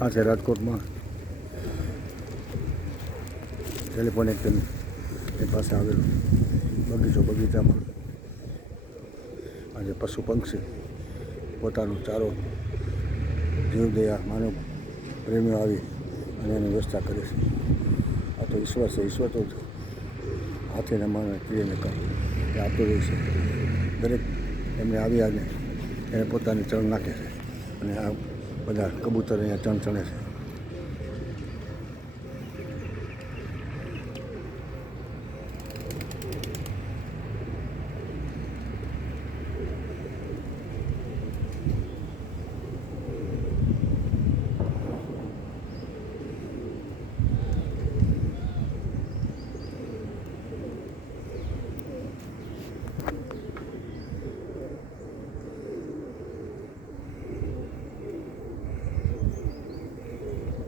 આ છે રાજકોટમાં. ટેલિફોન એક એ પાસે આવેલું. બગીચો બગીચામાં. આજે પશુ પંક્ષી પોતાનો ચારો જીવદયા માનવ પ્રેમીઓ આવી અને એની વ્યવસ્થા કરે છે. આ તો ઈશ્વર છે, ઈશ્વર તો હાથે ને માને ક્રિય ને કામ એ આપતો રહે છે. દરેક એમને આવી અને એને પોતાની ચણ નાખે છે. અને આ બધા કબૂતર અહીંયા ચણ ચણે છે.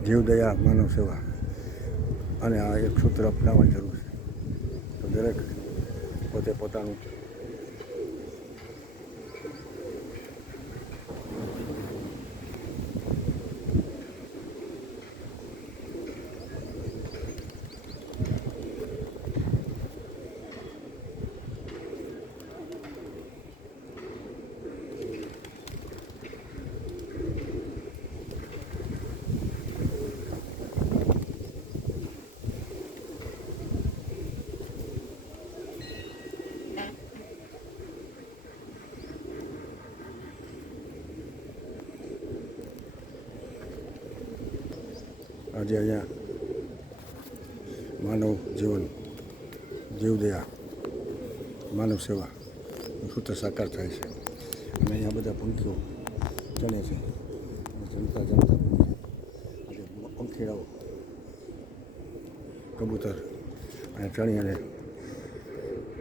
જીવદયા માનવ સેવા અને આ એક સૂત્ર અપનાવવાની જરૂર છે. તો દરેક પોતે પોતાનું આજે અહીંયા માનવ જીવન, જીવદયા, માનવ સેવા સૂત્ર સાકાર થાય છે. અને અહીંયા બધા પંખીઓ ચણે છે. જમતા જમતા પંખી પંખીડાઓ કબૂતર અને ચણી અને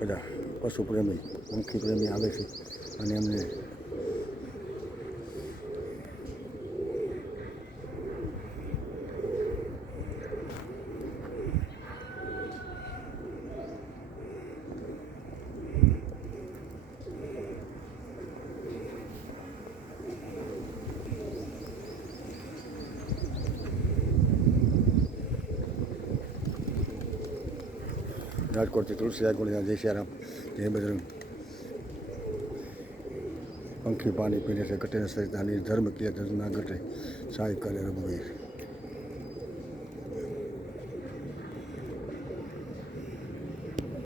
બધા પશુ પ્રેમી, પંખી પ્રેમી આવે છે. અને એમને રાજકોટથી તુલસી રાજકોટ જય સિયારામ જય બજરંગ પંખી પાણી પીને છે ઘટે સરિતાની ધર્મ કે ધર્મ ના ઘટે સહાય કરે રઘુવીર